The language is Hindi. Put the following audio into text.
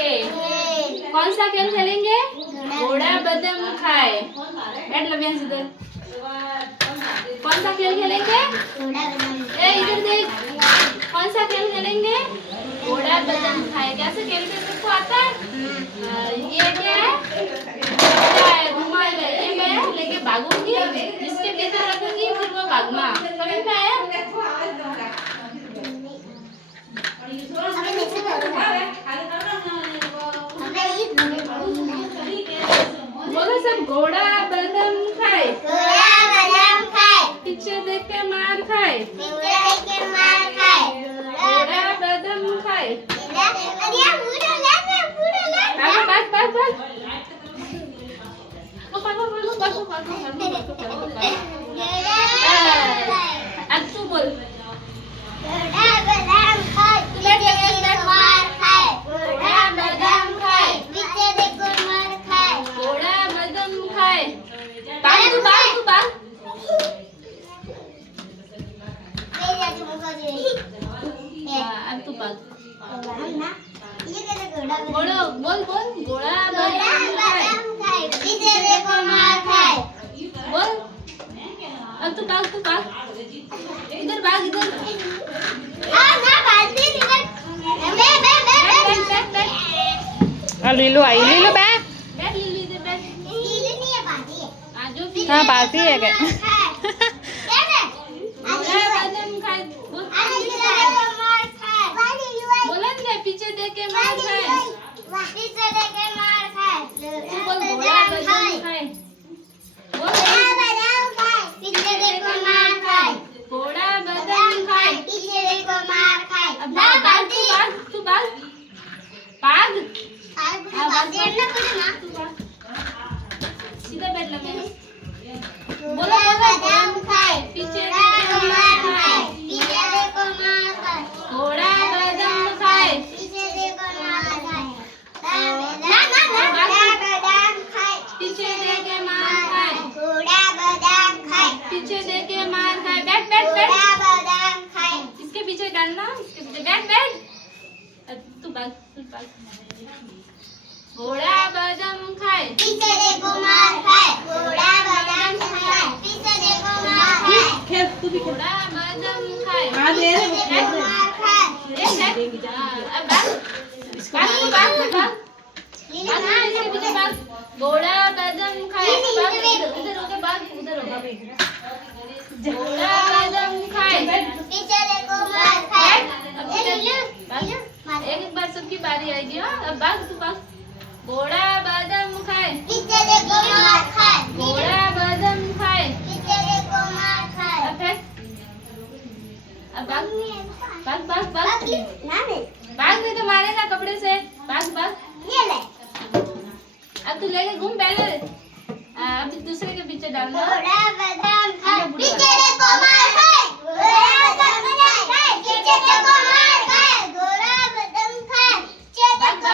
कौन सा खेल खेलेंगे? घोड़ा बदाम खाए। बैठ लवियांश इधर। कौन सा खेल खेलेंगे? ए इधर देख। कौन सा खेल खेलेंगे? घोड़ा बदाम खाए। कैसे खेलते हैं सबको आता है? ये क्या है? क्या है? रुमाल है। ये मैं लेके भागूंगी, जिसके भीतर रखूंगी फिर वो भागना। समझ में आया? बोलो सब, घोड़ा बदाम खाए। पीछे देख के मार खाए। घोड़ा बदाम खाए। अब तू बोल। बोलो बोल बोल। घोड़ा बदाम खाए। पीछे देखो मार खाए। बोल। अब तू भाग इधर भाग इधर। ना भागती इधर। बैठ। लीलू आई। लीलू बैठ। बैठ लीलू इधर बैठ। लीलू नहीं है, भागी है। आजो हाँ भागती है क्या? पीछे देख के मार खाए। बोल घोड़ा बदाम खाए। बोल घोड़ा बदाम खाए। अब भाग तू भाग। सीधा बैठ लगे। बोलो बदाम खाए। पीछे देखो मार खाए। घोड़ा बदाम खाए। पीछे देके मार खाए। पीछे देके मार खाए। बैठ। इसके पीछे डालना। इसके पीछे बैठ। तू भाग। घोड़ा बदाम खाए। पीछे देखो मार खाए। घोड़ा बदाम खाए। पीछे देखो मार खाए। घोड़ा बदाम खाए। मार खाए। अब भाग। इसके पीछे भाग। घोड़ा बदाम खाए। उधर होगा भाग। उधर होगा भाई। घोड़ा बदाम खाए। पीछे देखो मार खाए। एक बार सबकी बारी आएगी। हाँ अब भाग। तू भाग। घोड़ा बदाम खाए। पीछे देखो मार खाए। घोड़ा बदाम खाए। पीछे देखो मार खाए। अब भाग। भाग नहीं तो मारेगा कपड़े से। भाग। ये ले। अब तू लेके घूम पहले। अब दूसरे के पीछे डालना।